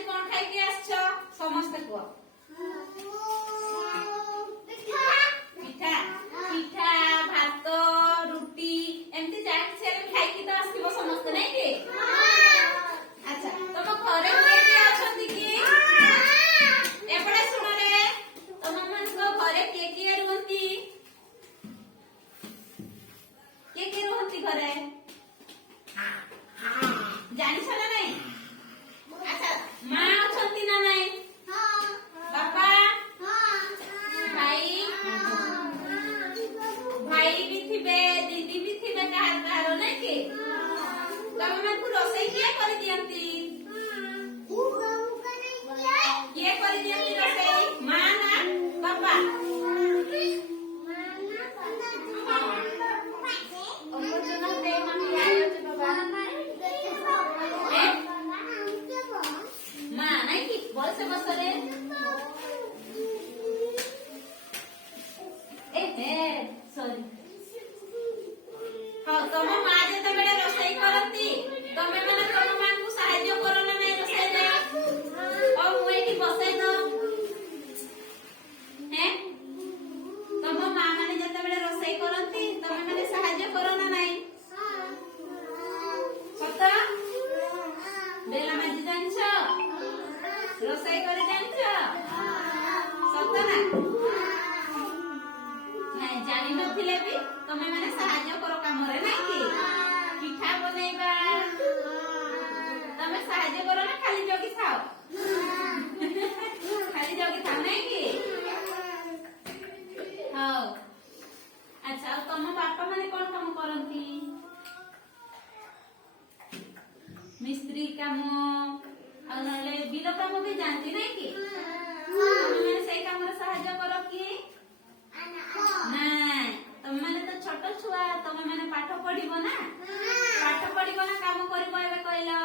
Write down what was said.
ଆଜି କଣ ଖାଇକି ଆସିଛ ସମସ୍ତେ କୁହ। ପିଠା ପିଠା ଭାତ ରୁଟି ଏମିତି ଯାହା କିଛି ହେଲେ ଖାଇକି ତ ଆସିଥିବ ସମସ୍ତେ ନାଇଁ କି? ଆଚ୍ଛା ତମ ଘରେ କିଏ କିଏ ଅଛନ୍ତି କି? ଏପଟେ ଶୁଣରେ ତମମାନଙ୍କ ଘରେ କିଏ କିଏ ରୁହନ୍ତି? କିଏ କିଏ ରୁହନ୍ତି ଘରେ ଜାଣିଛ ନା ନାଇଁ? ଆଚ୍ଛା ମା ଅଛନ୍ତି ନା ନାଇଁ? ବାପା ଭାଇ ଭାଇ ବି ଥିବେ ଦିଦି ବି ଥିବେ କାହାର କାହାର ନାଇଁ କି? ତମମାନଙ୍କୁ ରୋଷେଇ କିଏ କରିଦିଅନ୍ତି? କିଏ କରିଦିଅନ୍ତି ରୋଷେଇ? ମା ନା ବାପା? ମା ନାଇଁ କି ବସେ ବସରେ ସରି ହଁ ତମ ମା ଯେତେବେଳେ ରୋଷେଇ କରନ୍ତି ତମେ ମାନେ ତମ ମାଙ୍କୁ ସାହାଯ୍ୟ କର ନା ନାଇଁ ରୋଷେଇରେ? ହଉ ମୁଁ ଏଇଠି ବସେଇ ଦଉ ତମ ମା ମାନେ ଯେତେବେଳେ ରୋଷେଇ କରନ୍ତି ତମେ ମାନେ ସାହାଯ୍ୟ କର ନା ନାଇଁ? ସତ ବେଲା ମାଜି ଜାଣିଛ? ରୋଷେଇ କରି ଜାଣିଛ? ସତ ନା? ନାଇଁ ଜାଣି ନଥିଲେ ବି ତମେ ମାନେ ସାହାଯ୍ୟ କର କାମରେ ନାଇଁ କି? ପିଠା ବନେଇବା ତମେ ସାହାଯ୍ୟ କର ନା ଖାଲି ଜଗି ଥାଅ? ଖାଲି ଜଗି ଥାଅ ନାଇଁ କି? ହଉ ଆଚ୍ଛା ଆଉ ତମ ବାପା ମାନେ କଣ କାମ କରନ୍ତି? ମିସ୍ତ୍ରୀ କାମ ଆଉ ନହେଲେ ବିଲ କାମ ବି ଯାଆନ୍ତି ନାଇଁ କି? ତମେ ମାନେ ସେଇ କାମରେ ସାହାଯ୍ୟ କର କି? ନାଇଁ ତମେ ମାନେ ତ ଛୋଟ ଛୁଆ ତମେ ମାନେ ପାଠ ପଢିବ ନା? ପାଠ ପଢିବ ନା କାମ କରିବ ଏବେ କହିଲ?